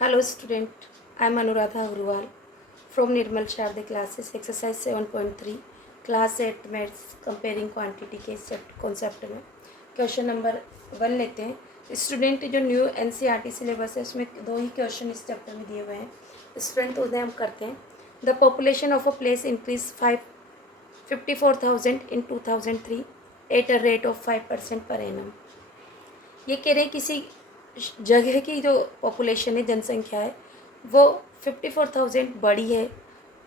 Hello student, I am Anuradha Agrawal from Nirmal Sharde classes exercise 7.3 class 8 maths comparing quantity के concept में question number 1 लेते हैं। Student जो new NCERT syllabus है उसमें 2 ही question इस चैप्टर में दिए हुए हैं। स्टूडेंट उन्हें हम करते हैं। The population of a place increase 54,000 in 2003 at a rate of 5% per annum. ये कह रहे हैं किसी जगह की जो पॉपुलेशन है, जनसंख्या है, वो 54,000 बड़ी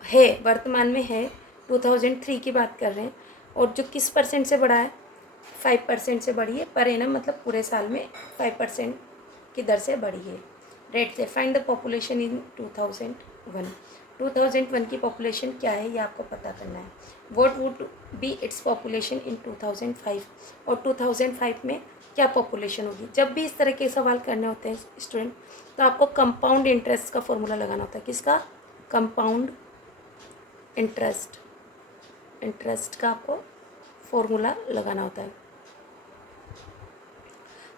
है वर्तमान में है, 2003 की बात कर रहे हैं, और जो किस परसेंट से बढ़ा है, 5% से बढ़ी है पर एनम, मतलब पूरे साल में 5% की दर से बढ़ी है रेट से। फाइंड द पॉपुलेशन इन 2001 की पॉपुलेशन क्या है ये आपको पता करना है। What would be its population in 2005 और 2005 में क्या पॉपुलेशन होगी। जब भी इस तरह के सवाल करने होते हैं स्टूडेंट तो आपको कंपाउंड इंटरेस्ट का फॉर्मूला लगाना होता है। किसका? कंपाउंड इंटरेस्ट का आपको फॉर्मूला लगाना होता है।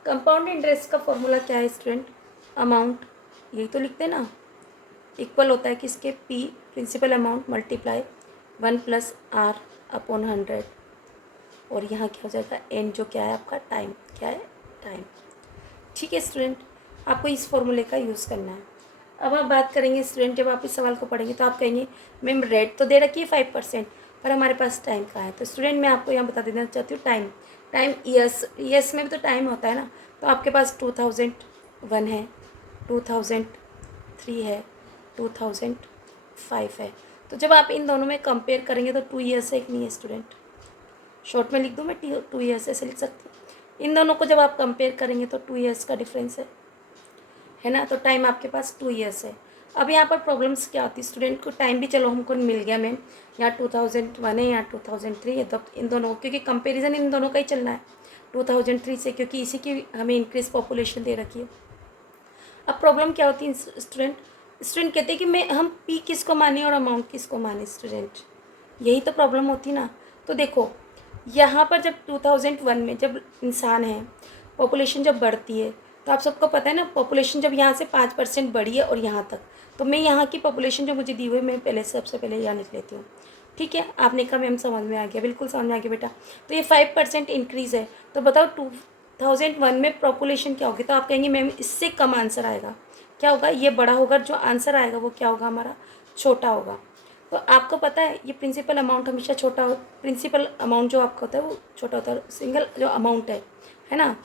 कंपाउंड इंटरेस्ट का फॉर्मूला क्या है स्टूडेंट? अमाउंट, यही तो लिखते हैं ना, इक्वल होता है किसके? P principal amount multiply 1 + R/100, और यहाँ क्या हो जाएगा? एन, जो क्या है आपका टाइम, क्या है? टाइम। ठीक है स्टूडेंट, आपको इस फॉर्मूले का यूज़ करना है। अब आप बात करेंगे स्टूडेंट, जब आप इस सवाल को पढ़ेंगे तो आप कहेंगे मैम रेट तो दे रखी है 5%, पर हमारे पास टाइम कहाँ है? तो स्टूडेंट मैं आपको यहाँ बता देना चाहती हूँ, टाइम ईयर्स में भी तो टाइम होता है ना। तो आपके पास 2001 है, 2003 है, 2005 है। तो जब आप इन दोनों में कंपेयर करेंगे तो 2 ईयर्स है, एक नहीं है स्टूडेंट। शॉर्ट में लिख दूँ मैं, 2 ईयर्स ऐसे लिख सकती हूँ। इन दोनों को जब आप कंपेयर करेंगे तो 2 ईयर्स का डिफरेंस है ना। तो टाइम आपके पास 2 ईयर्स है। अब यहाँ पर प्रॉब्लम्स क्या होती है स्टूडेंट को? टाइम भी चलो हमको मिल गया मैम, यहाँ 2001 है, यहाँ 2003 है, तो इन दोनों, क्योंकि कंपेरिजन इन दोनों का ही चलना है 2003 से, क्योंकि इसी की हमें इंक्रीज पॉपुलेशन दे रखी है। अब प्रॉब्लम क्या होती है स्टूडेंट कहते हैं कि मैं हम पी किसको माने और अमाउंट किसको माने स्टूडेंट, यही तो प्रॉब्लम होती ना। तो देखो यहाँ पर जब 2001 में जब इंसान है, पॉपुलेशन जब बढ़ती है, तो आप सबको पता है ना, पॉपुलेशन जब यहाँ से 5% बढ़ी है और यहाँ तक, तो मैं यहाँ की पॉपुलेशन जो मुझे दी हुई है मैं पहले सबसे पहले यहाँ लिख लेती हूँ। ठीक है, आपने कहा मैम समझ में आ गया, बिल्कुल समझ में आ गया बेटा। तो ये 5% इंक्रीज़ है, तो बताओ 2001 में पॉपुलेशन क्या होगी? तो आप कहेंगे मैम इससे कम आंसर आएगा। क्या होगा? ये बड़ा होगा, जो आंसर आएगा वो क्या होगा? हमारा छोटा होगा। तो आपको पता है ये प्रिंसिपल अमाउंट हमेशा छोटा हो, प्रिंसिपल अमाउंट जो आपका होता है वो छोटा होता है, सिंगल जो अमाउंट है ना,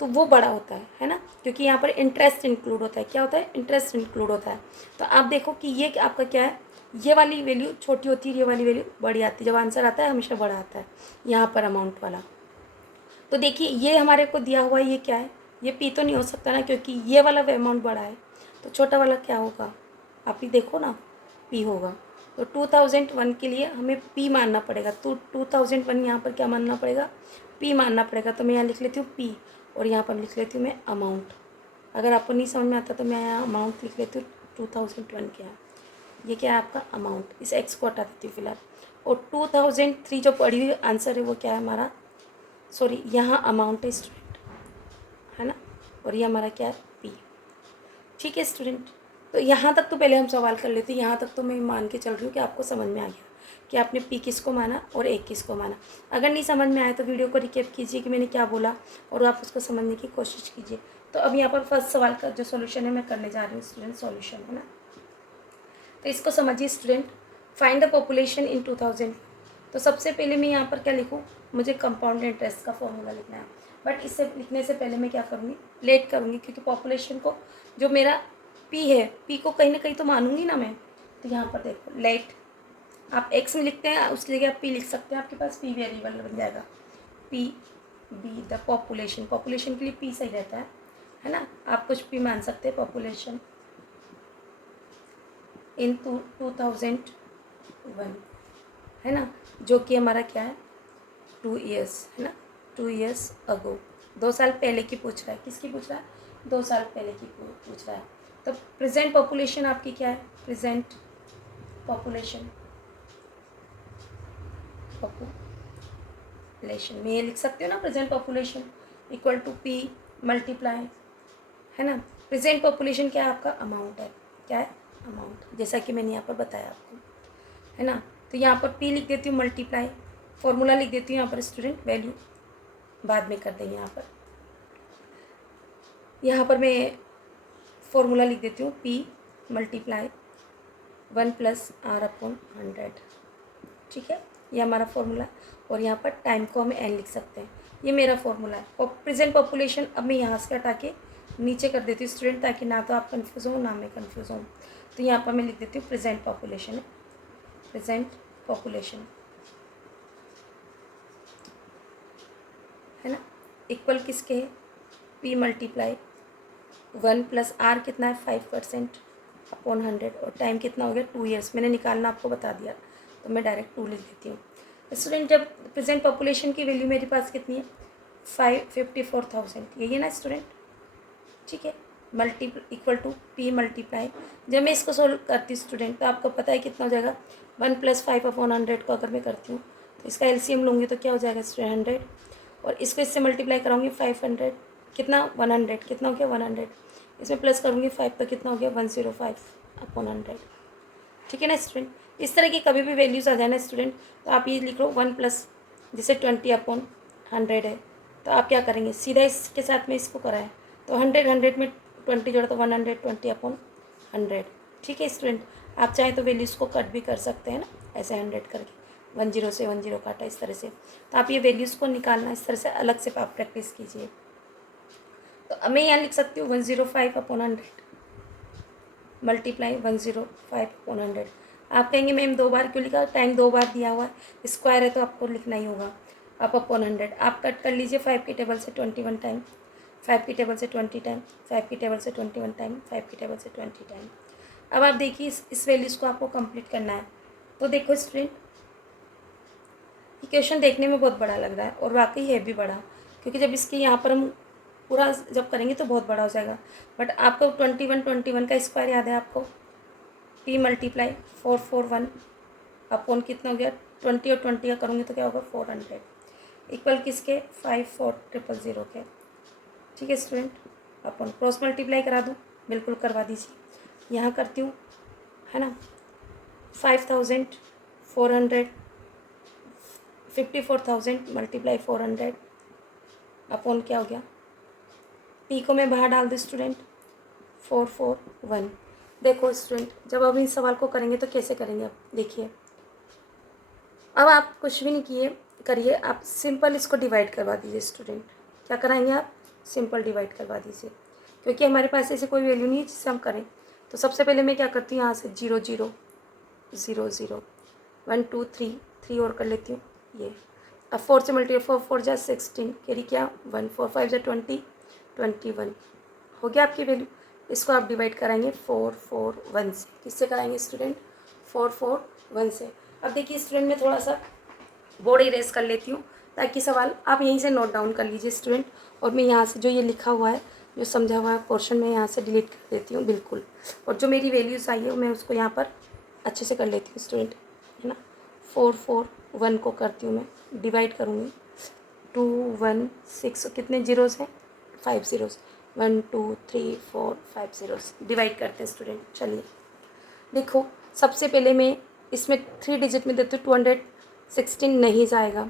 तो वो बड़ा होता है ना, क्योंकि यहाँ पर इंटरेस्ट इंक्लूड होता है। क्या होता है? इंटरेस्ट इंक्लूड होता है। तो आप देखो कि ये आपका क्या है, ये वाली वैल्यू छोटी होती है, ये वाली वैल्यू बड़ी आती है। जब आंसर आता है हमेशा बड़ा आता है यहाँ पर अमाउंट वाला। तो देखिए ये हमारे को दिया हुआ ये क्या है? ये पी तो नहीं हो सकता ना, क्योंकि ये वाला अमाउंट बड़ा है, तो छोटा वाला क्या होगा? आप ही देखो ना, पी होगा। तो 2001 के लिए हमें पी मानना पड़ेगा। तो 2001 यहाँ पर क्या मानना पड़ेगा? पी मानना पड़ेगा। तो मैं यहाँ लिख लेती हूँ पी, और यहाँ पर लिख लेती हूँ मैं अमाउंट। अगर आपको नहीं समझ में आता तो मैं यहाँ अमाउंट लिख लेती हूँ 2001 क्या है, ये क्या है आपका अमाउंट। इस एक्स को हटा देती हूँ फिलहाल। और 2003 जो पढ़ी हुई आंसर है वो क्या है हमारा? सॉरी, यहाँ अमाउंट है स्टूडेंट, है ना, और ये हमारा क्या है? पी। ठीक है स्टूडेंट, तो यहाँ तक तो पहले हम सवाल कर लेते हैं। यहाँ तक तो मैं मान के चल रही हूँ कि आपको समझ में आ गया कि आपने पी किसको माना और ए किसको माना। अगर नहीं समझ में आया तो वीडियो को रिकेप कीजिए कि मैंने क्या बोला, और आप उसको समझने की कोशिश कीजिए। तो अब यहाँ पर फर्स्ट सवाल का जो सॉल्यूशन है मैं करने जा रही हूँ स्टूडेंट, सॉल्यूशन है ना। तो इसको समझिए student, find the population in 2000। तो सबसे पहले मैं यहाँ पर क्या लिखूँ? मुझे कंपाउंड इंटरेस्ट का फॉर्मूला लिखना है, बट इससे लिखने से पहले मैं क्या करूँगी? लेट करूँगी, क्योंकि पॉपुलेशन को जो मेरा पी है, पी को कहीं ना कहीं तो मानूंगी ना मैं। तो यहाँ पर देखो लेट, आप एक्स में लिखते हैं उसकी जगह आप पी लिख सकते हैं, आपके पास पी वेरिएबल बन जाएगा। P be the population, population के लिए पी सही रहता है ना। आप कुछ भी मान सकते हैं पॉपुलेशन इन 2001, है ना, जो कि हमारा क्या है? 2 ईयर्स, है ना, 2 ईयर्स अगो। 2 साल पहले की पूछ रहा है। किसकी पूछ रहा है? 2 साल पहले की पूछ रहा है। तो प्रेजेंट पॉपुलेशन आपकी क्या है? प्रेजेंट पॉपुलेशन मैं ये लिख सकती हूँ ना, present population equal to P multiply, है ना, प्रेजेंट पॉपुलेशन क्या है आपका? अमाउंट है। क्या है? अमाउंट, जैसा कि मैंने यहाँ पर बताया आपको, है ना। तो यहाँ पर पी लिख देती हूँ मल्टीप्लाई, फॉर्मूला लिख देती हूँ यहाँ पर स्टूडेंट, वैल्यू बाद में कर देंगे। यहाँ पर मैं फॉर्मूला लिख देती हूँ पी मल्टीप्लाई 1 + R/100। ठीक है, ये हमारा फॉर्मूला। और यहाँ पर टाइम को हम n लिख सकते हैं। ये मेरा फॉर्मूला है। और प्रेजेंट पॉपुलेशन अब मैं यहाँ से हटा के नीचे कर देती हूँ स्टूडेंट, ताकि ना तो आप कंफ्यूज हो ना मैं कंफ्यूज हूँ। तो यहाँ पर मैं लिख देती हूँ प्रेजेंट पॉपुलेशन है, प्रेजेंट पॉपुलेशन, है ना, इक्वल किसके है? p मल्टीप्लाई 1 + R कितना है? 5%/100। और टाइम कितना हो गया? 2 ईयर्स। मैंने निकालना आपको बता दिया, तो मैं डायरेक्ट 2 लिख देती हूँ। स्टूडेंट जब प्रेजेंट पॉपुलेशन की वैल्यू मेरे पास कितनी है? 54,000, यही है ना स्टूडेंट? ठीक है, इक्वल टू p मल्टीप्लाई, जब मैं इसको सोल्व करती हूँ स्टूडेंट, तो आपको पता है कितना हो जाएगा? 1 + 5/100 को अगर मैं करती हूँ तो इसका एलसीएम लूँगी तो क्या हो जाएगा स्टूडेंट? 100। और इसको इससे मल्टीप्लाई कराऊंगी 500, कितना? 100, कितना हो गया? 100। इसमें प्लस करूँगी 5 तो कितना हो गया? 105/100। ठीक है ना स्टूडेंट? इस तरह की कभी भी वैल्यूज़ आ जाए ना स्टूडेंट, तो आप ये लिख लो 1 + जैसे 20/100 है, तो आप क्या करेंगे? सीधा इसके साथ में इसको कराएं तो 100 में 20 जोड़ा तो 120/100। ठीक है स्टूडेंट, आप चाहें तो वैल्यूज़ को कट भी कर सकते हैं ना, ऐसे 100 करके 10 से 10 काटा इस तरह से। तो आप ये वैल्यूज़ को निकालना इस तरह से अलग से आप प्रैक्टिस कीजिए। तो मैं यहाँ लिख सकती हूँ 105/100 मल्टीप्लाई 105/100। आप कहेंगे मैम 2 बार क्यों लिखा? टाइम 2 बार दिया हुआ है, स्क्वायर है तो आपको लिखना ही होगा। /100 आप कट कर लीजिए 5 की टेबल से 21 टाइम, 5 की टेबल से 20 टाइम, 5 की टेबल से 21 टाइम, 5 की टेबल से 20 टाइम। अब आप देखिए इस वैल्यूज़ को आपको कंप्लीट करना है। तो देखो स्टूडेंट, ये क्वेश्चन देखने में बहुत बड़ा लग रहा है और वाकई है भी बड़ा, क्योंकि जब इसके यहाँ पर हम पूरा जब करेंगे तो बहुत बड़ा हो जाएगा। बट आपको 21 का स्क्वायर याद है आपको? p मल्टीप्लाई 441 अपॉन कितना हो गया? 20 और 20 का करूँगी तो क्या होगा? 400 इक्वल किसके? 54,000 के। ठीक है स्टूडेंट, अपॉन क्रॉस मल्टीप्लाई करा दूँ? बिल्कुल करवा दीजिए। यहाँ करती हूँ, है ना, 5,400 54,000 मल्टीप्लाई 400 अपॉन क्या हो गया? पी को मैं बाहर डाल दूँ स्टूडेंट, 441। देखो स्टूडेंट, जब अब इस सवाल को करेंगे तो कैसे करेंगे? अब देखिए, अब आप कुछ भी नहीं करिए, आप सिंपल इसको डिवाइड करवा दीजिए स्टूडेंट। क्या कराएंगे आप? सिंपल डिवाइड करवा दीजिए, क्योंकि हमारे पास ऐसी कोई वैल्यू नहीं है जिससे हम करें। तो सबसे पहले मैं क्या करती हूँ? यहाँ से 0 0 0 0 1 2 3 और कर लेती हूँ ये। अब 4 से मल्टीप्लाई 4 4 जा 16, कैरी क्या? 1 4 5 जा 20 21 हो गया आपकी वैल्यू। इसको आप डिवाइड कराएंगे 4 4 1 से। किससे कराएंगे स्टूडेंट? 4 4 1 से। अब देखिए स्टूडेंट, मैं थोड़ा सा बोर्ड इरेज कर लेती हूँ ताकि सवाल आप यहीं से नोट डाउन कर लीजिए स्टूडेंट। और मैं यहाँ से जो ये लिखा हुआ है, जो समझा हुआ है पोर्शन, में यहाँ से डिलीट कर देती हूँ बिल्कुल। और जो मेरी वैल्यूज़ आई है मैं उसको यहाँ पर अच्छे से कर लेती हूँ स्टूडेंट, है ना। 4 4 1 को करती हूँ मैं, डिवाइड करूँगी 2 1 6, कितने जीरोज़ हैं? 5 जीरोज़, 1 2 3 4 5 जीरोज़। डिवाइड करते हैं स्टूडेंट। चलिए देखो, सबसे पहले मैं इसमें 3 डिजिट में देती हूँ, 216 नहीं जाएगा।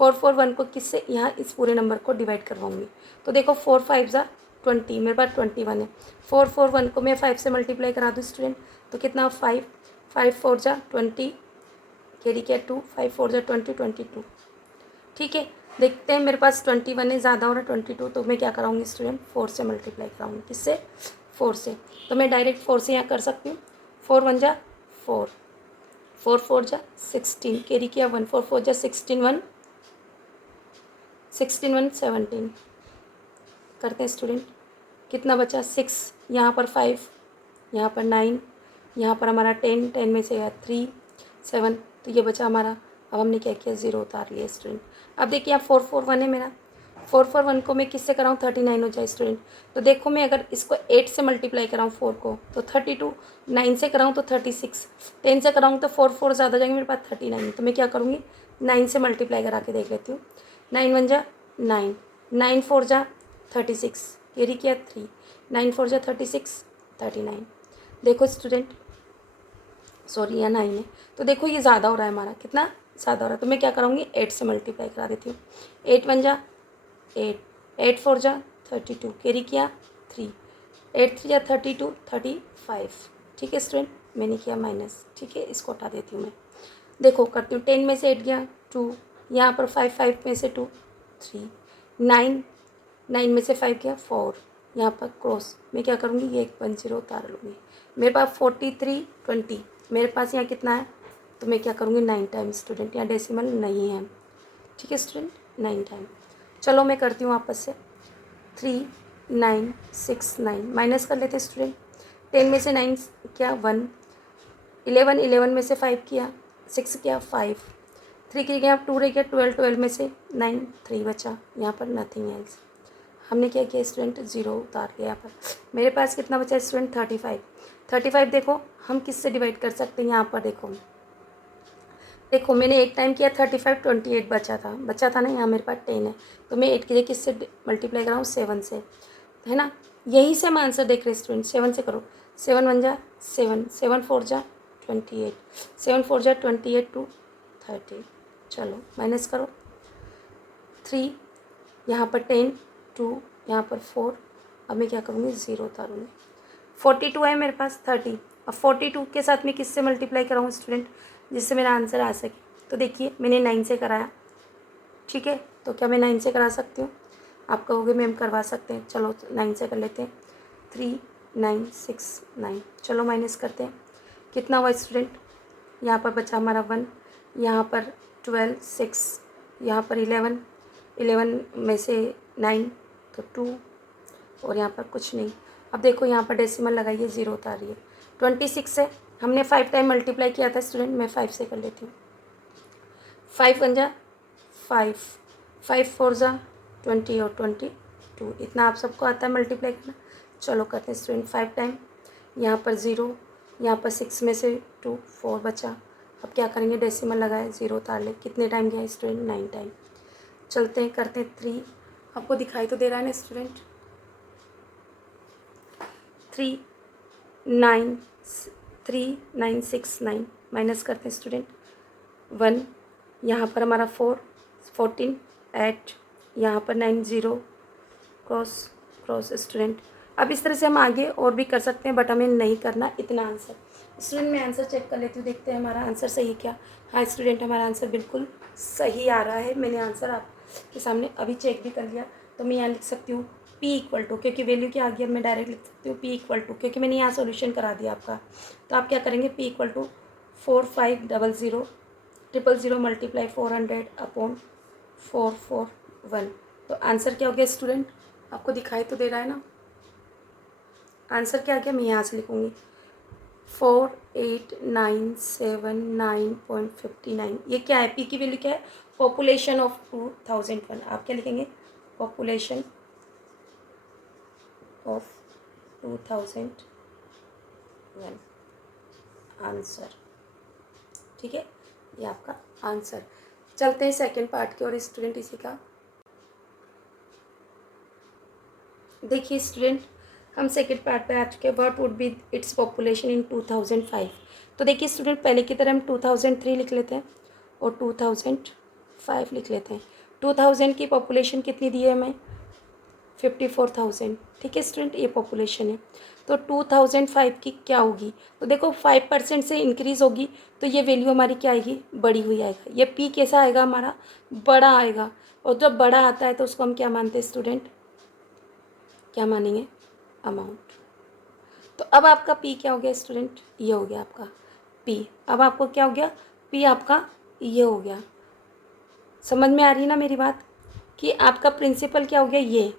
4 4 1 को किससे? यहाँ इस पूरे नंबर को डिवाइड करवाऊँगी। तो देखो 4 5 जा 20, मेरे पास 21 है। 4 4 1 को मैं 5 से मल्टीप्लाई करा दूँ स्टूडेंट, तो कितना? 5 5 4 जा 20, कैरी क्या? 2 5 4 जा 20 22। ठीक है, देखते हैं मेरे पास 21 है, ज़्यादा हो रहा है 22, तो मैं क्या कराऊँगी स्टूडेंट? 4 से मल्टीप्लाई कराऊँगी। किससे? 4 से। तो मैं डायरेक्ट 4 से यहाँ कर सकती हूँ। 4 1 जा 4, 4 4 जा 16, कैरी किया 1 4 4 जा 16 1 16 1 17। करते हैं स्टूडेंट, कितना बचा? 6, यहाँ पर 5, यहाँ पर 9, यहाँ पर हमारा 10, 10 में से 3 7, तो ये बचा हमारा। अब हमने क्या किया? 0 उतार लिया स्टूडेंट। अब देखिए यहाँ 4 4 1 है मेरा, 4 4 1 को मैं किससे कराऊँ? 39 हो जाए स्टूडेंट। तो देखो मैं अगर इसको 8 से मल्टीप्लाई कराऊँ 4 को तो 32, 9 से कराऊँ तो 36, 10 से कराऊँ तो 4 4 ज़्यादा जाएंगे मेरे पास 39। तो मैं क्या करूँगी? 9 से मल्टीप्लाई करा के देख लेती हूँ। 9 1 जा 9, 9 4 जा 36, कैरी किया 3, 9 4 जा 36, 39। देखो स्टूडेंट, सॉरी यहाँ 9 है, तो देखो ये ज़्यादा हो रहा है हमारा, कितना ज़्यादा हो रहा है, तो मैं क्या कराऊंगी 8 से मल्टीप्लाई करा देती हूँ। 8 1 जा 8, 8 4 जा 32, कैरी किया 3, 8 3 जा 32, 35। ठीक है स्टूडेंट, मैंने किया माइनस, ठीक है, इसको हटा देती हूँ मैं। देखो करती हूँ, 10 में से 8 गया 2, यहाँ पर 5, 5 में से 2 3, 9, 9 में से 5 गया 4, यहाँ पर क्रॉस, मैं क्या करूँगी ये 1 1 0 उतार लूँगी। मेरे पास 43 20, मेरे पास यहाँ कितना है, तो मैं क्या करूँगी 9 टाइम स्टूडेंट, यहाँ डेसिमल नहीं है। ठीक है स्टूडेंट, 9 टाइम। चलो मैं करती हूँ आपस से, 3 9 6 9, माइनस कर लेते स्टूडेंट। 10 में से 9 क्या 1, 11 11 में से 5 किया 6 किया 5, 3 की गया 2 रह गया 12, 12 में से 9 3 बचा, यहाँ पर नथिंग एल्स। हमने क्या किया स्टूडेंट, 0 उतार लिया यहाँ पर। मेरे पास कितना बचा स्टूडेंट 35, 35 देखो हम किससे डिवाइड कर सकते हैं, यहाँ पर देखो, देखो मैंने एक टाइम किया 35 28 बचा था ना, यहाँ मेरे पास 10 है, तो मैं 8 की जगह किससे मल्टीप्लाई कराऊँ 7 से, है ना, यहीं से हम आंसर देख रहे हैं स्टूडेंट, 7 से करो, 7 1 जा 7, 7 4 जा 28, 7 4 जा 28 टू 30। चलो माइनस करो, 3 यहाँ पर 10 2 यहाँ पर 4, अब मैं क्या करूँगी 0 उतारूँगी। 42 है मेरे पास 30, अब 42 के साथ मैं किससे मल्टीप्लाई कराऊँ स्टूडेंट, जिससे मेरा आंसर आ सके। तो देखिए मैंने 9 से कराया, ठीक है, तो क्या मैं 9 से करा सकती हूँ, आप कहोगे मैम करवा सकते हैं, चलो 9 से कर लेते हैं। 3 9 6 9, चलो माइनस करते हैं, कितना हुआ स्टूडेंट, यहाँ पर बचा हमारा 1, यहाँ पर 12 6, यहाँ पर 11 11 में से 9 तो 2, और यहाँ पर कुछ नहीं। अब देखो यहाँ पर डेसिमल लगाइए, 0 उतार रही है। 26 है, हमने 5 टाइम मल्टीप्लाई किया था स्टूडेंट, मैं 5 से कर लेती हूँ। 5 1 जा 5, 5 4 जा 20 और 22, इतना आप सबको आता है मल्टीप्लाई करना। चलो करते हैं स्टूडेंट 5 टाइम, यहाँ पर 0, यहाँ पर 6 में से 2 4 बचा, अब क्या करेंगे डेसिमल लगाए 0 उतार ले, कितने टाइम गया स्टूडेंट 9 टाइम। चलते हैं करते हैं 3, आपको दिखाई तो दे रहा है ना स्टूडेंट, 3 9 3 9 6 9, माइनस करते हैं स्टूडेंट 1, यहाँ पर हमारा 4 14 8, यहाँ पर 9 0 क्रॉस क्रॉस स्टूडेंट। अब इस तरह से हम आगे और भी कर सकते हैं, बट हमें नहीं करना इतना आंसर। स्टूडेंट मैं आंसर चेक कर लेती हूँ, देखते हैं हमारा आंसर सही क्या। हाँ स्टूडेंट हमारा आंसर बिल्कुल सही आ रहा है, मैंने आंसर आपके सामने अभी चेक भी कर लिया। तो मैं यहाँ लिख सकती हूँ P इक्वल टू, क्योंकि वैल्यू क्या आ गई, अब मैं डायरेक्ट लिख सकती हूँ P इक्वल टू, क्योंकि मैंने यहाँ सोल्यूशन करा दिया आपका। तो आप क्या करेंगे, P equal to 4500 multiply 400 upon 441। तो आंसर क्या हो गया स्टूडेंट, आपको दिखाई तो दे रहा है ना, आंसर क्या आ गया, मैं यहाँ से लिखूँगी 4897.9.59। ये क्या है, पी की वैल्यू क्या है, पॉपुलेशन ऑफ 2001। आप क्या लिखेंगे, पॉपुलेशन ऑफ 2001 आंसर। ठीक है, ये आपका आंसर। चलते हैं सेकंड पार्ट की और स्टूडेंट इसी का देखिए स्टूडेंट, हम सेकंड पार्ट पे आ चुके हैं, what would be its population in 2005। तो देखिए स्टूडेंट पहले की तरह हम 2003 लिख लेते हैं और 2005 लिख लेते हैं। 2000 की पॉपुलेशन कितनी दी है हमें, 54,000। ठीक है स्टूडेंट, ये पॉपुलेशन है। तो 2005 की क्या होगी, तो देखो 5% से इंक्रीज़ होगी, तो ये वैल्यू हमारी क्या आएगी, बड़ी हुई आएगा। ये पी कैसा आएगा हमारा, बड़ा आएगा। और जब बड़ा आता है तो उसको हम क्या मानते हैं स्टूडेंट, क्या मानेंगे, अमाउंट। तो अब आपका पी क्या हो गया स्टूडेंट, ये हो गया आपका पी। अब आपको क्या हो गया, पी आपका ये हो गया। समझ में आ रही है ना मेरी बात, कि आपका प्रिंसिपल क्या हो गया ये,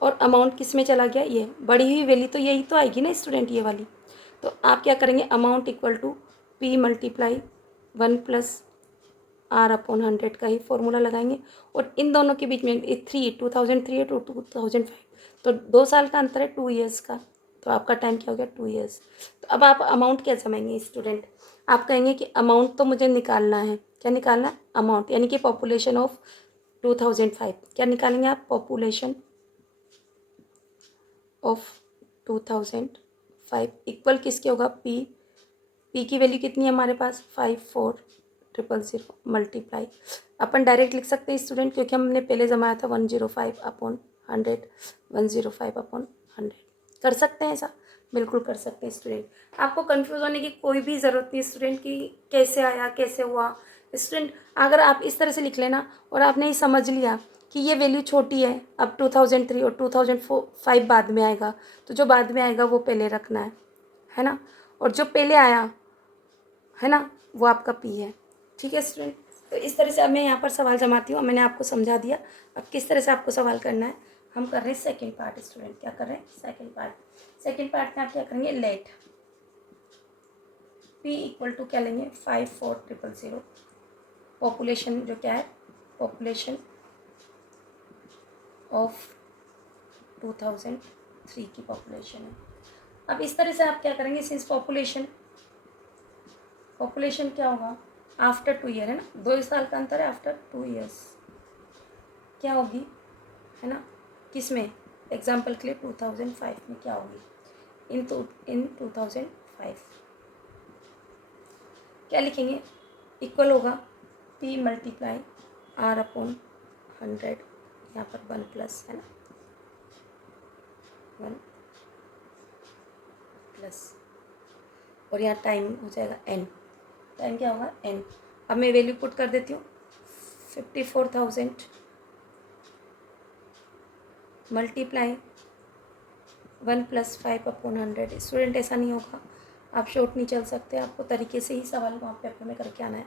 और अमाउंट किस में चला गया, ये बढ़ी हुई वैल्यू तो यही तो आएगी ना स्टूडेंट, ये वाली। तो आप क्या करेंगे, amount equal to P multiply 1 plus R upon 100 का ही फॉर्मूला लगाएंगे। और इन दोनों के बीच में 2003 है टू 2005, तो 2 साल का अंतर है, 2 ईयर्स का। तो आपका टाइम क्या हो गया, 2 ईयर्स। तो अब आप अमाउंट क्या समझेंगे स्टूडेंट, आप कहेंगे कि अमाउंट तो मुझे निकालना है, क्या निकालना है, अमाउंट, यानी कि पॉपुलेशन ऑफ 2005। क्या निकालेंगे आप, पॉपुलेशन ऑफ 2005 इक्वल किसके होगा, पी की वैल्यू कितनी है हमारे पास 54,000 मल्टीप्लाई, अपन डायरेक्ट लिख सकते हैं स्टूडेंट, क्योंकि हमने पहले जमाया था 105 अपॉन 100, 105 अपॉन 100। कर सकते हैं ऐसा, बिल्कुल कर सकते हैं स्टूडेंट। आपको कंफ्यूज होने की कोई भी ज़रूरत नहीं स्टूडेंट कि कैसे आया कैसे हुआ। स्टूडेंट अगर आप इस तरह से लिख लेना और आपने ये समझ लिया कि ये वैल्यू छोटी है, अब 2003 और 2005 बाद में आएगा, तो जो बाद में आएगा वो पहले रखना है ना, और जो पहले आया है ना वो आपका पी है। ठीक है स्टूडेंट, तो इस तरह से अब मैं यहाँ पर सवाल जमाती हूँ। मैंने आपको समझा दिया, अब किस तरह से आपको सवाल करना है। हम कर रहे हैं सेकंड पार्ट स्टूडेंट, क्या कर रहे हैं सेकंड पार्ट में आप क्या करेंगे, लेट पी इक्वल टू क्या लेंगे 54,000, पॉपुलेशन जो क्या है, पॉपुलेशन ऑफ 2003 की पॉपुलेशन है। अब इस तरह से आप क्या करेंगे, सिंस पॉपुलेशन क्या होगा आफ्टर 2 ईयर है ना, 2 साल का अंतर है, आफ्टर 2 ईयर्स क्या होगी है ना, किस में, एग्जाम्पल के लिए 2005 में क्या होगी, इन 2005 क्या लिखेंगे, इक्वल होगा पी मल्टीप्लाई आर अपॉन 100, यहाँ पर 1 प्लस है ना, 1 प्लस, और यहाँ टाइम हो जाएगा n, टाइम क्या होगा n। अब मैं वैल्यू पुट कर देती हूँ 54,000 मल्टीप्लाई 1 + 5 अपॉन 100। स्टूडेंट ऐसा नहीं होगा, आप शॉर्ट नहीं चल सकते, आपको तरीके से ही सवाल वहाँ पेपर में करके आना है।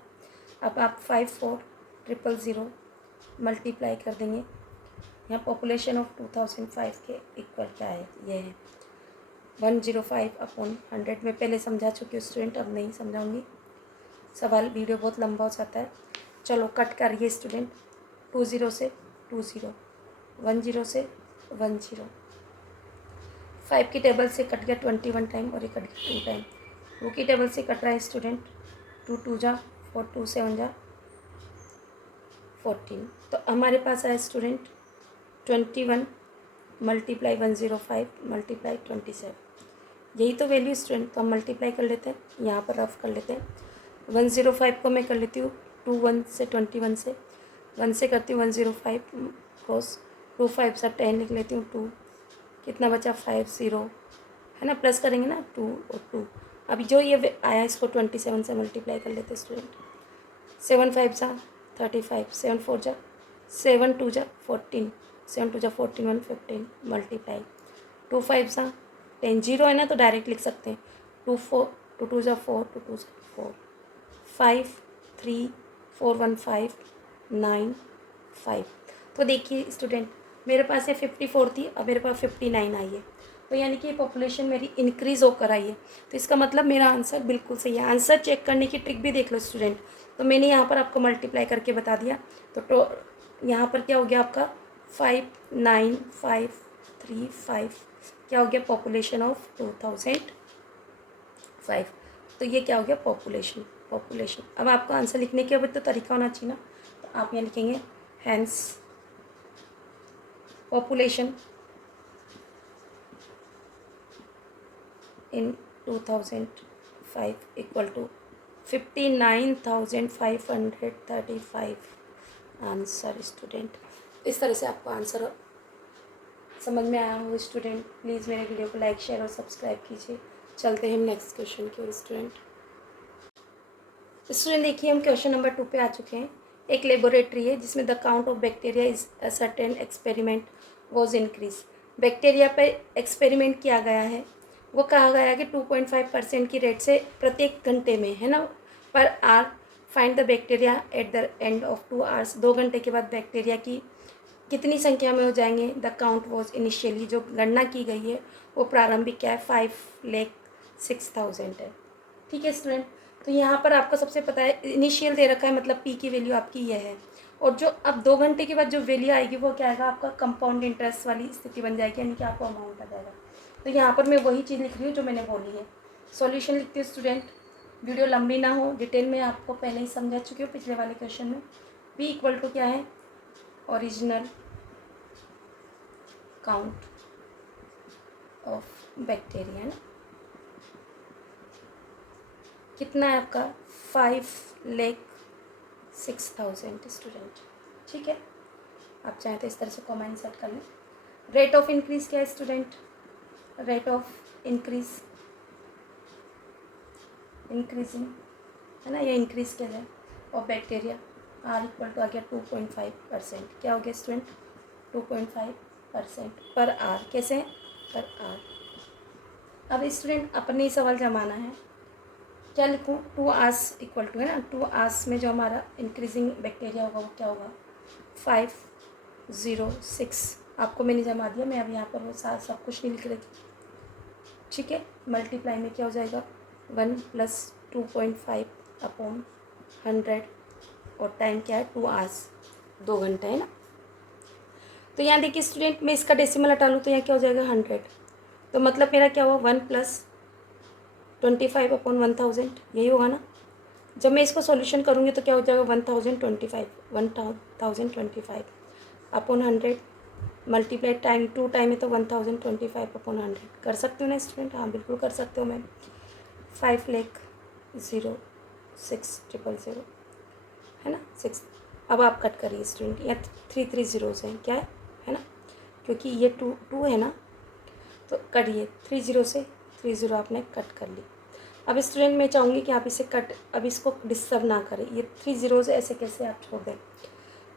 अब आप 54,000 मल्टीप्लाई कर देंगे, यहाँ पॉपुलेशन ऑफ 2005 के इक्वल क्या है, ये है 105 अपॉन 100। मैं पहले समझा चुकी हूँ स्टूडेंट, अब नहीं समझाऊंगी, सवाल वीडियो बहुत लंबा हो जाता है। चलो कट करिए स्टूडेंट, 20 से 20, 10 से 10, 5 की टेबल से कट गया 21 टाइम और ये कट गया 2 टाइम, 2 की टेबल से कट रहा है स्टूडेंट 2 2 जा 4, 2 7 जा 14, तो हमारे पास आया स्टूडेंट 21 मल्टीप्लाई 105 मल्टीप्लाई 27, यही तो वैल्यू स्टूडेंट। तो हम मल्टीप्लाई कर लेते हैं, यहाँ पर रफ कर लेते हैं। 105 को मैं कर लेती हूँ 2 1 से 21 से 1 से करती हूँ 105 क्रॉस 2 5 से 10 लिख लेती हूँ 2, कितना बचा 50 है ना, प्लस करेंगे ना 2 और 2। अभी जो ये आया इसको 27 से मल्टीप्लाई कर लेते स्टूडेंट, 7 5 जा 35, 7 4 जा 7 2 जा 14, 7 2 जा 14 1 15 मल्टीप्लाई 2 5 जा 10, 0 है ना तो डायरेक्ट लिख सकते हैं 2 4 2 2 जा 4 2 2 जा 4 5 3 4 1 5 9 5। तो देखिए स्टूडेंट मेरे पास ये 54 थी, अब मेरे पास 59 आई है, तो यानी कि पॉपुलेशन मेरी इंक्रीज़ होकर आई है। तो इसका मतलब मेरा आंसर बिल्कुल सही है। आंसर चेक करने की ट्रिक भी देख लो स्टूडेंट, तो मैंने यहाँ पर आपको मल्टीप्लाई करके बता दिया, तो यहाँ पर क्या हो गया आपका 5 9 5 3 5 क्या हो गया पॉपुलेशन ऑफ 2005। तो ये क्या हो गया पॉपुलेशन। अब आपको आंसर लिखने के बाद तो तरीका होना चाहिए ना, तो आप यहाँ लिखेंगे hence population in 2005 equal to 59,535 answer student. इस तरह से आपको आंसर समझ में आया हो स्टूडेंट। प्लीज़ मेरे वीडियो को लाइक शेयर और सब्सक्राइब कीजिए। चलते हैं हम नेक्स्ट क्वेश्चन की ओर स्टूडेंट। देखिए हम क्वेश्चन नंबर 2 पे आ चुके हैं। एक लेबोरेटरी है जिसमें the count of bacteria is a certain experiment was increase. Bacteria पर एक्सपेरिमेंट किया गया है, वो कहा गया कि 2.5% की रेट से प्रत्येक घंटे में है ना पर are find the bacteria at the end of 2 hours. 2 घंटे के बाद बैक्टीरिया की कितनी संख्या में हो जाएंगे। द काउंट वॉज इनिशियली, जो गणना की गई है वो प्रारंभिक क्या है 5,06,000 है। ठीक है स्टूडेंट, तो यहाँ पर आपको सबसे पता है इनिशियल दे रखा है, मतलब पी की वैल्यू आपकी यह है, और जो अब 2 घंटे के बाद जो वैल्यू आएगी वो क्या आएगा आपका कंपाउंड इंटरेस्ट वाली स्थिति बन जाएगी, यानी कि आपको अमाउंट आ जाएगा। तो यहाँ पर मैं वही चीज़ लिख रही हूँ जो मैंने बोली है। सॉल्यूशन लिखती हूँ स्टूडेंट, वीडियो लंबी ना हो, डिटेल में आपको पहले ही समझा चुकी हूँ पिछले वाले क्वेश्चन में। पी इक्वल टू क्या है ओरिजिनल काउंट ऑफ बैक्टीरिया, है ना। कितना है आपका 5,06,000 स्टूडेंट। ठीक है, आप चाहें तो इस तरह से कॉमा सेट कर लें। रेट ऑफ इंक्रीज क्या है स्टूडेंट? रेट ऑफ इंक्रीजिंग, है ना, ये इंक्रीज क्या है of bacteria. R equal to आ गया 2.5%। क्या हो गया स्टूडेंट? 2.5% पर आर। कैसे? पर आर। अब स्टूडेंट अपने ही सवाल जमाना है। क्या लिखूँ? 2 आर्स इक्वल टू, है ना, 2 आर्स में जो हमारा इंक्रीजिंग बैक्टीरिया होगा वो क्या होगा? 506। आपको मैंने जमा दिया, मैं अब यहाँ पर वो सब कुछ नहीं लिख रही थी। ठीक है, मल्टीप्लाई में क्या हो जाएगा? 1 + 2.5 अपॉन 100 और टाइम क्या है? 2 आवर्स, 2 घंटे, है ना। तो यहाँ देखिए स्टूडेंट, मैं इसका डेसिमल हटा लूँ तो यहाँ क्या हो जाएगा? 100। तो मतलब मेरा क्या हुआ? 1 + 25 अपॉन 1000, यही होगा ना। जब मैं इसको सॉल्यूशन करूँगी तो क्या हो जाएगा? 1025 अपॉन 100 मल्टीप्लाई टाइम 2 टाइम है तो 1025 अपॉन 100। कर सकते हो ना स्टूडेंट? हाँ बिल्कुल कर सकते हो मैम। 5,06,000, है ना, 6। अब आप कट करिए स्टूडेंट, यहाँ 3 ज़ीरोज़ हैं, क्या है ना, क्योंकि ये 2 है ना, तो करिए 3 ज़ीरो से 3 ज़ीरो आपने कट कर ली। अब स्टूडेंट मैं चाहूँगी कि आप इसे कट, अब इसको डिस्टर्ब ना करें, ये 3 ज़ीरोज़ ऐसे कैसे आप छोड़ दें।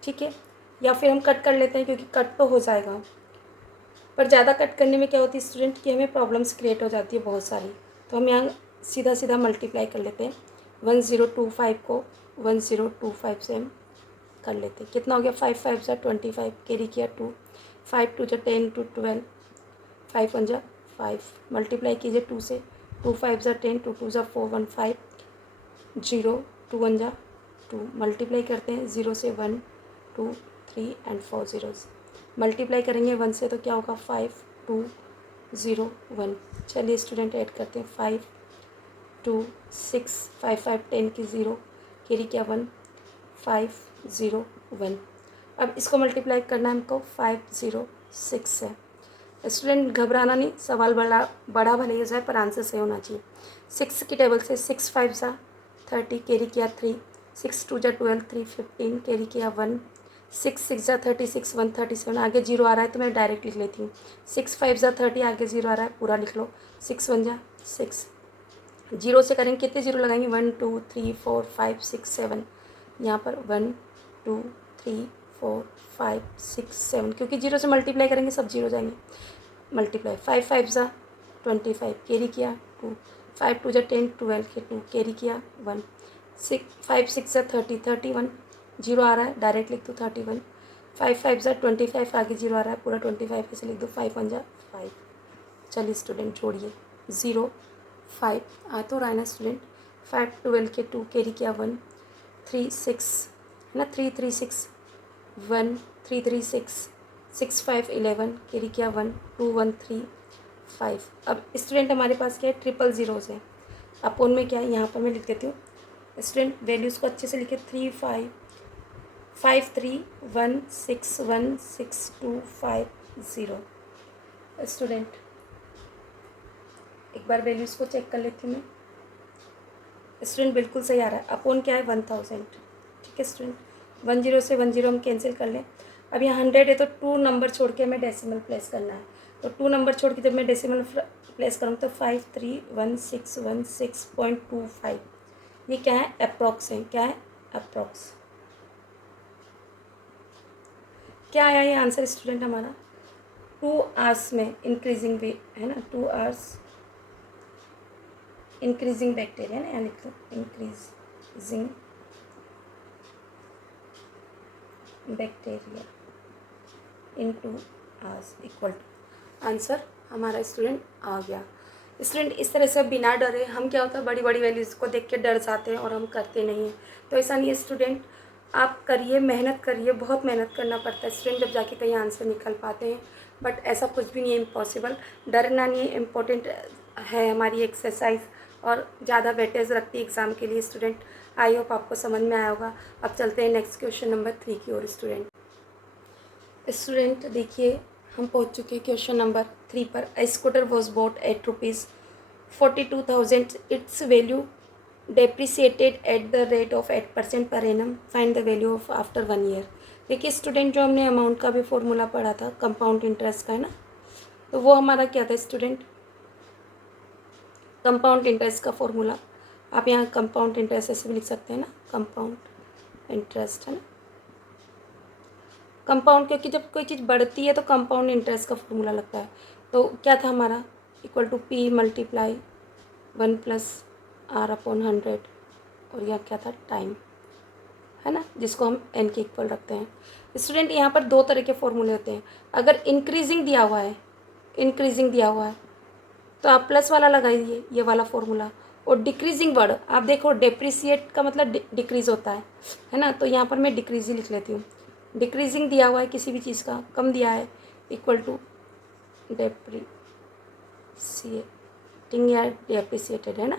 ठीक है, या फिर हम कट कर लेते हैं, क्योंकि कट तो हो जाएगा, पर ज़्यादा कट करने में क्या होती है स्टूडेंट कि हमें प्रॉब्लम्स क्रिएट हो जाती है बहुत सारी। तो हम यहाँ सीधा सीधा मल्टीप्लाई कर लेते हैं। 1025 को 1025 से हम कर लेते हैं। कितना हो गया? 5 5 = 25, कैरी किया 2, 5 2 = 10, 2 12, 5 1 = 5, मल्टीप्लाई कीजिए 2 से, 2 5 = 10, 2 2 = 4, 1 5 0, 2 1 = 2, मल्टीप्लाई करते हैं 0 से 1 2 3 एंड 4 ज़ीरोज़, मल्टीप्लाई करेंगे 1 से तो क्या होगा? 5 2 0 1। चलिए स्टूडेंट ऐड करते हैं। 5 2 6 5 5 10 की 0, कैरी किया 1 5 0 1। अब इसको मल्टीप्लाई करना है हमको 506 से। स्टूडेंट घबराना नहीं, सवाल बड़ा भले ही जाए पर आंसर सही होना चाहिए। 6 की टेबल से 6 5 = 30, कैरी किया 3, 6 2 = 12, 3 15, कैरी किया 1, 6 6 = 36, 1 37, आगे 0 आ रहा है तो मैं डायरेक्ट लिख लेती हूँ। 6 5 = 30, आगे 0 आ रहा है, पूरा लिख लो। 6 1 = 6, 0 से करेंगे कितने 0 लगाएंगे? 1 2 3 4 5 6 7, यहाँ पर 1 2 3 4 5 6 7, क्योंकि 0 से मल्टीप्लाई करेंगे सब 0 जाएंगे। मल्टीप्लाई 5 5 = 25, कैरी किया 2, 5 2 = 10, 12 के 2, कैरी किया 1, 6 5 6 = 30, 31, 0 आ रहा है डायरेक्ट लिख दो 31, 5 5 = 25, आगे 0 आ रहा है, पूरा 25 ऐसे लिख दो। 5 1 = 5। चलिए स्टूडेंट जोड़िए 0 5 आ तो रहा है ना स्टूडेंट। 5 12 के 2, कैरी किया 1, 3 6, है ना, 3 3 6 1, 3 3 6 6 5 11, कैरी किया 1 2 1 3 5। अब स्टूडेंट हमारे पास क्या है? 000 है। अपोन में क्या है? यहाँ पर मैं लिख देती हूँ स्टूडेंट, वैल्यूज़ को अच्छे से लिखे। 3 5 5 3 1 6 1 6 2 5 0। स्टूडेंट एक बार वैल्यूज़ को चेक कर लेती हूँ मैं। स्टूडेंट बिल्कुल सही आ रहा है। अपोन क्या है? 1000। ठीक है स्टूडेंट, 10 से 10 हम कैंसिल कर लें। अब यहाँ 100 है तो 2 नंबर छोड़ के हमें डेसिमल प्लेस करना है। तो 2 नंबर छोड़ के जब मैं डेसिमल प्लेस करूँ तो 531616.25, ये क्या है? अप्रॉक्स है। क्या है? अप्रॉक्स। क्या आया ये आंसर स्टूडेंट हमारा? 2 आवर्स में इंक्रीजिंग भी, है ना, 2 आवर्स इंक्रीजिंग बैक्टीरिया, ना, लिख लो increasing bacteria in 2 hours equal to, answer हमारा स्टूडेंट आ गया। स्टूडेंट इस तरह से बिना डरे, हम क्या होता है बड़ी बड़ी वैल्यूज़ को देख के डर जाते हैं और हम करते नहीं हैं, तो ऐसा नहीं है स्टूडेंट। आप करिए, मेहनत करिए, बहुत मेहनत करना पड़ता है स्टूडेंट जब जाके कहीं आंसर निकल पाते हैं, बट ऐसा कुछ भी नहीं है इम्पॉसिबल। डरना नहीं है, इम्पोर्टेंट है हमारी एक्सरसाइज और ज़्यादा वेटेज रखती है एग्ज़ाम के लिए स्टूडेंट। आई होप आपको समझ में आया होगा। अब चलते हैं नेक्स्ट क्वेश्चन नंबर 3 की ओर। स्टूडेंट देखिए हम पहुंच चुके हैं क्वेश्चन नंबर 3 पर a scooter was bought at ₹42,000. Its value depreciated at the rate of 8% per annum. Find the value of after 1 year. देखिए स्टूडेंट, जो हमने अमाउंट का भी फॉर्मूला पढ़ा था कंपाउंड इंटरेस्ट का, है ना, तो वो हमारा क्या था स्टूडेंट, कंपाउंड इंटरेस्ट का फॉर्मूला। आप यहाँ कंपाउंड इंटरेस्ट ऐसे भी लिख सकते हैं ना, कंपाउंड इंटरेस्ट, है ना, कंपाउंड, क्योंकि जब कोई चीज़ बढ़ती है तो कंपाउंड इंटरेस्ट का फॉर्मूला लगता है। तो क्या था हमारा, equal to P multiply 1 plus R/100, और यह क्या था, टाइम, है ना, जिसको हम n के इक्वल रखते हैं। स्टूडेंट, यहाँ पर दो तरह के फॉर्मूले होते हैं। अगर इंक्रीजिंग दिया हुआ है, इंक्रीजिंग दिया हुआ है तो आप प्लस वाला लगाइए, ये वाला फॉर्मूला। और डिक्रीजिंग वर्ड आप देखो, डेप्रिसिएट का मतलब डिक्रीज होता है ना, तो यहाँ पर मैं डिक्रीज ही लिख लेती हूँ। डिक्रीजिंग दिया हुआ है किसी भी चीज़ का, कम दिया है, इक्वल टू डेप्रिसिएटिंग या डेप्रिसिएटेड, है ना,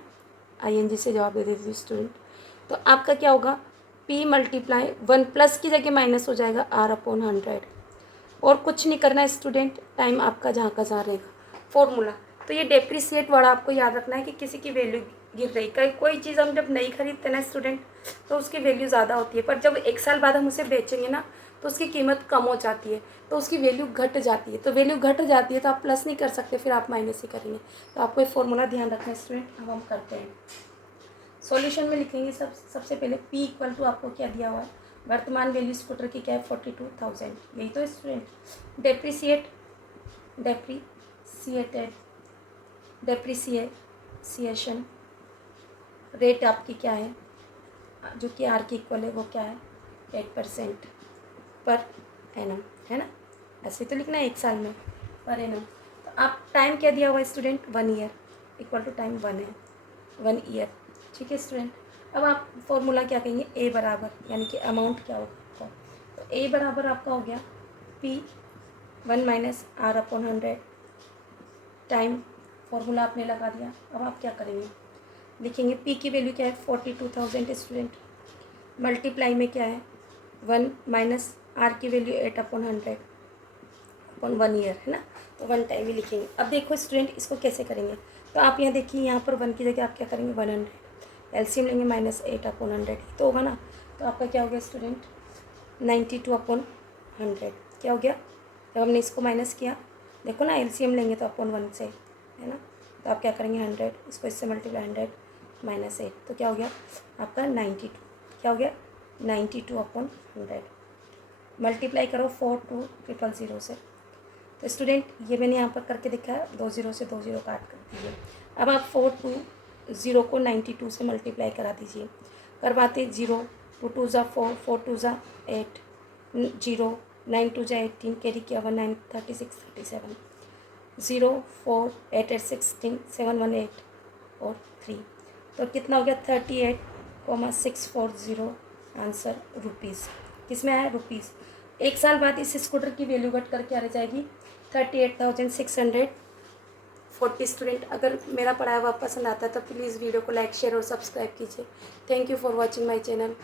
ING से जवाब दे देती हूँ स्टूडेंट। तो आपका क्या होगा, P मल्टीप्लाई 1 प्लस की जगह माइनस हो जाएगा R/100, और कुछ नहीं करना है स्टूडेंट, टाइम आपका जहाँ का जहाँ रहेगा, फॉर्मूला। तो ये डेप्रिसिएट वर्ड आपको याद रखना है कि किसी की वैल्यू गिर रही, कोई चीज़ हम जब नहीं खरीदते ना स्टूडेंट, तो उसकी वैल्यू ज़्यादा होती है, पर जब 1 साल बाद हम उसे बेचेंगे ना तो उसकी कीमत कम हो जाती है, तो उसकी वैल्यू घट जाती है। तो वैल्यू घट जाती है तो आप प्लस नहीं कर सकते, फिर आप माइनस ही करेंगे। तो आपको ये फॉर्मूला ध्यान रखना है स्टूडेंट। अब हम करते हैं सॉल्यूशन में, लिखेंगे सबसे पहले P इक्वल टू, आपको क्या दिया हुआ है, वर्तमान वैल्यू स्कूटर की क्या है, 42,000, यही तो स्टूडेंट। डेप्रिसिएशन रेट आपकी क्या है, जो कि R की इक्वल है, वो क्या है, 8% पर एनम, है ना, ऐसे तो लिखना है 1 साल में, पर एनम। तो आप टाइम क्या दिया हुआ है student, 1 year, equal to time 1 है, 1 ईयर, ठीक है स्टूडेंट। अब आप फॉर्मूला क्या कहेंगे, A बराबर, यानी कि अमाउंट क्या होगा, तो A बराबर आपका हो गया P 1 minus R/100, time, formula आपने लगा दिया। अब आप क्या करेंगे, लिखेंगे P की वैल्यू क्या है, 42,000 स्टूडेंट, मल्टीप्लाई में क्या है, 1 माइनस R की वैल्यू 8/100 अपॉन 1 ईयर, है ना, तो 1 टाइम ही लिखेंगे। अब देखो स्टूडेंट, इसको कैसे करेंगे, तो आप यहाँ देखिए, यहाँ पर 1 की जगह आप क्या करेंगे, 100, एलसीएम लेंगे, माइनस 8/100 तो होगा ना, तो आपका क्या हो गया स्टूडेंट, 92/100, क्या हो गया, जब हमने इसको माइनस किया, देखो ना, एलसीएम लेंगे तो अपॉन 1 से, है ना, तो आप क्या करेंगे, 100, इसको इससे मल्टीप्लाई 100 माइनस 8, तो क्या हो गया आपका 92, क्या हो गया 92/100, मल्टीप्लाई करो 42,000 से। तो स्टूडेंट, ये मैंने यहाँ पर करके दिखाया, 2 0 से 2 0 काट कर दीजिए। अब आप 420 को 92 से मल्टीप्लाई करा दीजिए, करवाते 0, 2 2 ज़ा 4, 4 2 ज़ा 8, 0, 9 2 ज़ा 18, कैरी किया 1 9 36 37, 0 4 8 8 16 7 1 8 और 3, तो कितना हो गया 38,640 आंसर रुपीज़, किस में आया, रुपीज़। 1 साल बाद इस स्कूटर की वैल्यू घट कर क्या रह जाएगी, 38,640। स्टूडेंट, अगर मेरा पढ़ाया हुआ पसंद आता है तो प्लीज़ वीडियो को लाइक शेयर और सब्सक्राइब कीजिए। Thank you for watching my channel.